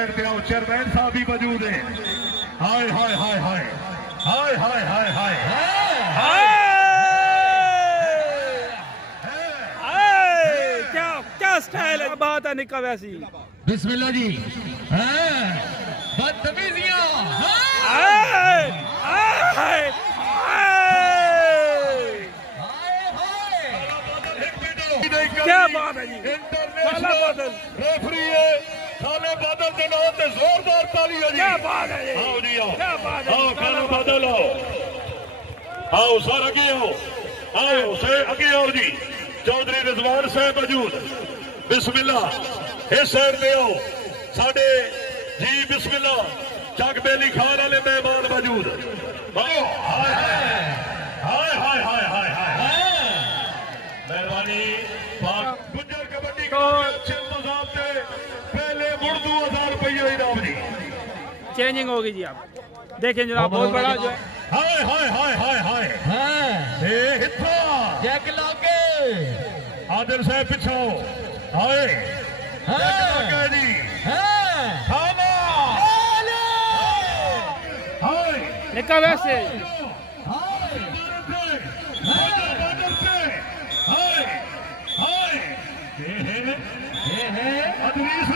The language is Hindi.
साइड पे आओ, चेयरमैन साहब भी मौजूद हैं। हाय हाय हाय हाय हाय हाय हाय हाय हाय, क्या स्टाइल है, बात है निका वैसी। बिस्मिल्लाह जी। बदतमीजियां। क्या बात है जी, इंटरनेशनल रेफरी है साले बादल के नाम पे जोरदार ताली है जी। क्या बात है, आओ जी आओ, क्या बात है, आओ खाना बादल आओ, आओ सर आगे आओ से आगे आओ जी। चौधरी रिजवान साहब मौजूद, बिस्मिल्लाह इस साइड पे आओ साडे जी, बिस्मिल्लाह चक बेली खान वाले मेहमान मौजूद। आओ हाय हाय हाय हाय हाय हाय, मेहरबानी गुज्जर कबड्डी पहले मुड़ 2000 रुपया इनाम जी। चेंजिंग होगी जी, आप देखें जनाब, बहुत बड़ा जो है। हाय हाय हाय हाय हाय जैक लागे आदिल साहब पिछो। हाय जी निका वैसे अदरीस